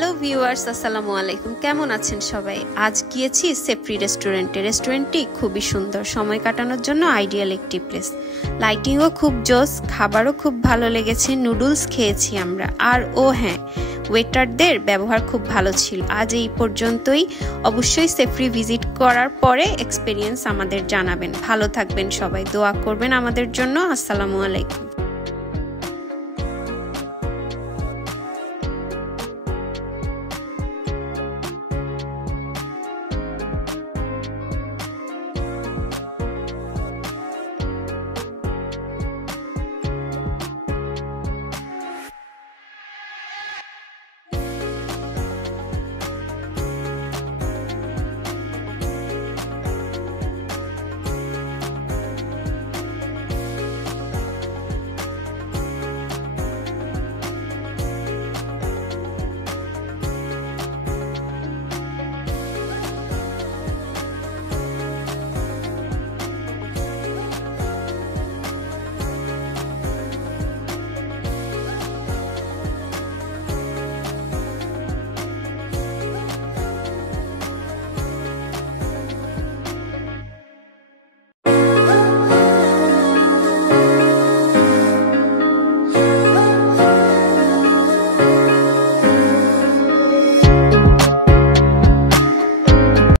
Hello viewers, আসসালামু আলাইকুম। কেমন আছেন সবাই? আজ গিয়েছি সেফরি রেস্টুরেন্টে। রেস্টুরেন্টটি খুবই সুন্দর, সময় কাটানোর জন্য আইডিয়াল একটি প্লেস। লাইটিংও খুব জোস, খাবারও খুব ভালো লেগেছে। নুডলস খেয়েছি আমরা। আর হ্যাঁ, ওয়েটারদের ব্যবহার খুব ভালো ছিল। আজ এই পর্যন্তই। অবশ্যই সেফরি ভিজিট করার পরে এক্সপিরিয়েন্স আমাদের জানাবেন। ভালো থাকবেন সবাই, দোয়া করবেন আমাদের জন্য। আসসালামু আলাইকুম।